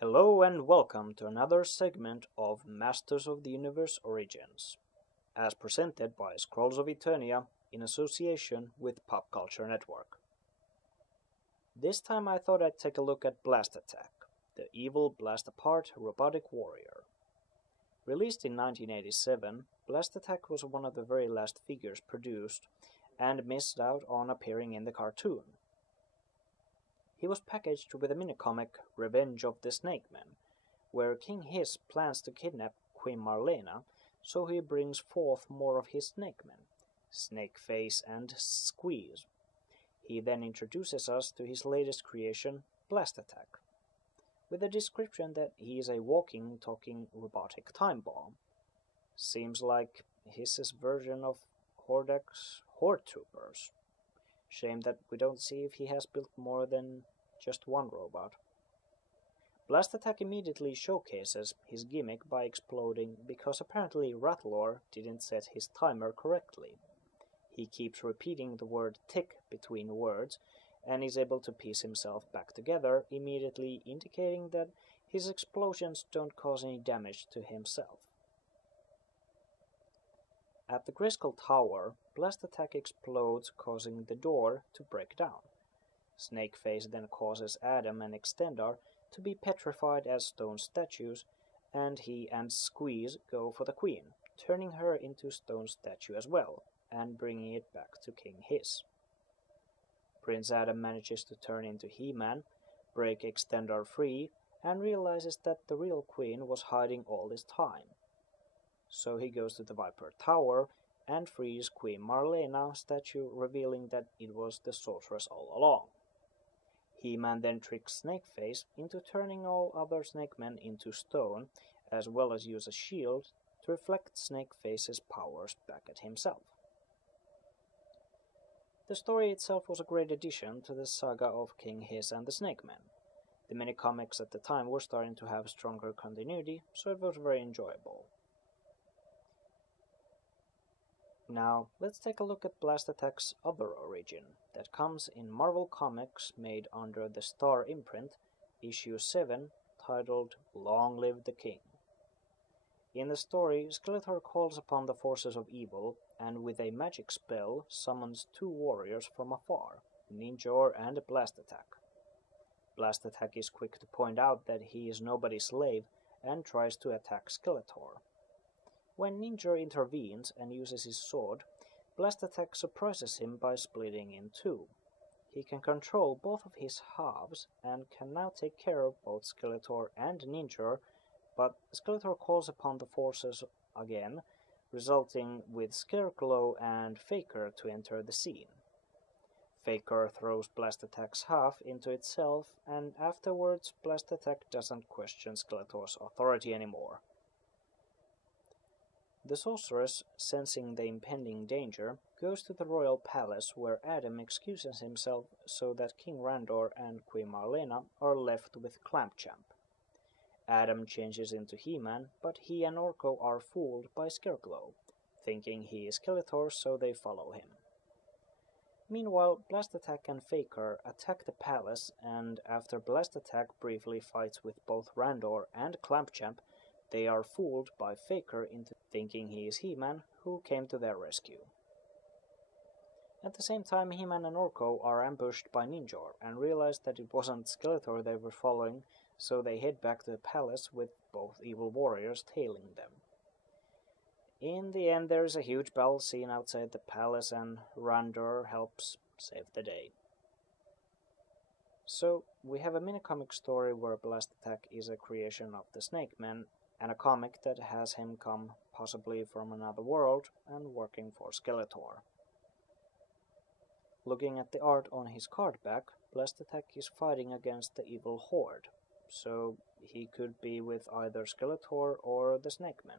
Hello and welcome to another segment of Masters of the Universe Origins, as presented by Scrolls of Eternia in association with Pop Culture Network. This time I thought I'd take a look at Blast Attack, the evil blast-apart robotic warrior. Released in 1987, Blast Attack was one of the very last figures produced and missed out on appearing in the cartoon. He was packaged with a mini-comic Revenge of the Snake Men, where King Hiss plans to kidnap Queen Marlena, so he brings forth more of his snake men, Snakeface and Squeeze. He then introduces us to his latest creation, Blast Attack, with a description that he is a walking, talking robotic time bomb. Seems like Hiss's version of Hordak's Horde Troopers. Shame that we don't see if he has built more than just one robot. Blast Attack immediately showcases his gimmick by exploding because apparently Rattlor didn't set his timer correctly. He keeps repeating the word tick between words and is able to piece himself back together, immediately indicating that his explosions don't cause any damage to himself. At the Grayskull Tower, Blast Attack explodes, causing the door to break down. Snakeface then causes Adam and Extendar to be petrified as stone statues, and he and Squeeze go for the Queen, turning her into stone statue as well, and bringing it back to King Hiss. Prince Adam manages to turn into He-Man, break Extendar free, and realizes that the real Queen was hiding all this time. So he goes to the Viper Tower and frees Queen Marlena statue, revealing that it was the sorceress all along. He-Man then tricks Snakeface into turning all other snake men into stone, as well as use a shield to reflect Snakeface's powers back at himself. The story itself was a great addition to the saga of King Hiss and the Snake Men. The mini-comics at the time were starting to have stronger continuity, so it was very enjoyable. Now, let's take a look at Blast Attack's other origin, that comes in Marvel Comics made under the Star imprint, issue 7, titled Long Live the King. In the story, Skeletor calls upon the forces of evil, and with a magic spell summons two warriors from afar, Ninjor and Blast Attack. Blast Attack is quick to point out that he is nobody's slave, and tries to attack Skeletor. When Ninja intervenes and uses his sword, Blast Attack surprises him by splitting in two. He can control both of his halves and can now take care of both Skeletor and Ninja, but Skeletor calls upon the forces again, resulting with Scarecrow and Faker to enter the scene. Faker throws Blast Attack's half into itself, and afterwards Blast Attack doesn't question Skeletor's authority anymore. The sorceress, sensing the impending danger, goes to the royal palace where Adam excuses himself so that King Randor and Queen Marlena are left with Clampchamp. Adam changes into He-Man, but he and Orko are fooled by Scarecrow, thinking he is Skeletor, so they follow him. Meanwhile, Blast Attack and Faker attack the palace, and after Blast Attack briefly fights with both Randor and Clampchamp, they are fooled by Faker into thinking he is He-Man, who came to their rescue. At the same time, He-Man and Orko are ambushed by Ninjor and realize that it wasn't Skeletor they were following, so they head back to the palace with both evil warriors tailing them. In the end, there is a huge battle scene outside the palace, and Randor helps save the day. So, we have a mini-comic story where Blast Attack is a creation of the Snake Men, and a comic that has him come possibly from another world and working for Skeletor. Looking at the art on his card back, Blast Attack is fighting against the evil Horde, so he could be with either Skeletor or the Snake Men.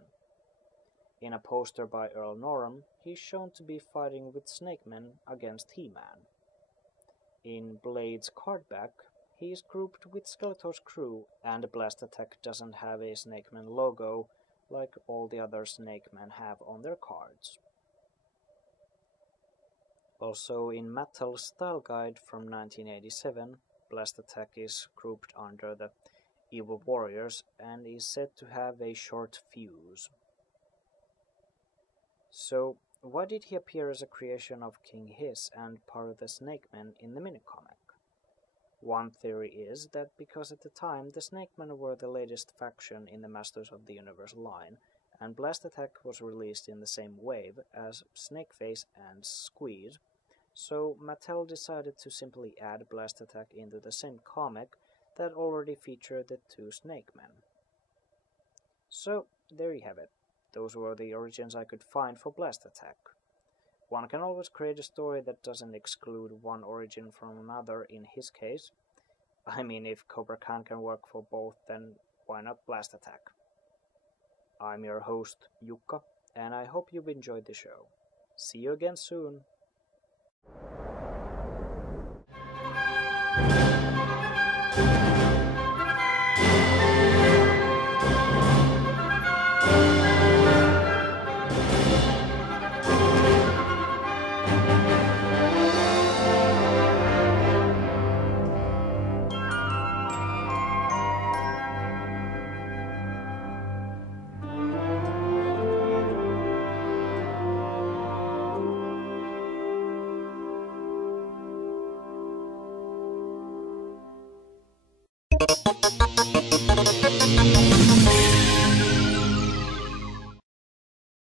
In a poster by Earl Norham, he's shown to be fighting with Snake Men against He-Man. In Blade's card back, he is grouped with Skeletor's crew, and Blast Attack doesn't have a Snake Man logo like all the other Snake Men have on their cards. Also in Mattel's Style Guide from 1987, Blast Attack is grouped under the evil warriors and is said to have a short fuse. So, why did he appear as a creation of King Hiss and part of the Snake Men in the minicomic? One theory is that because at the time the Snake Men were the latest faction in the Masters of the Universe line, and Blast Attack was released in the same wave as Snakeface and Squeeze, so Mattel decided to simply add Blast Attack into the same comic that already featured the two Snake Men. So, there you have it. Those were the origins I could find for Blast Attack. One can always create a story that doesn't exclude one origin from another in his case. I mean, if Cobra Khan can work for both, then why not Blast Attack? I'm your host, Jukka, and I hope you've enjoyed the show. See you again soon!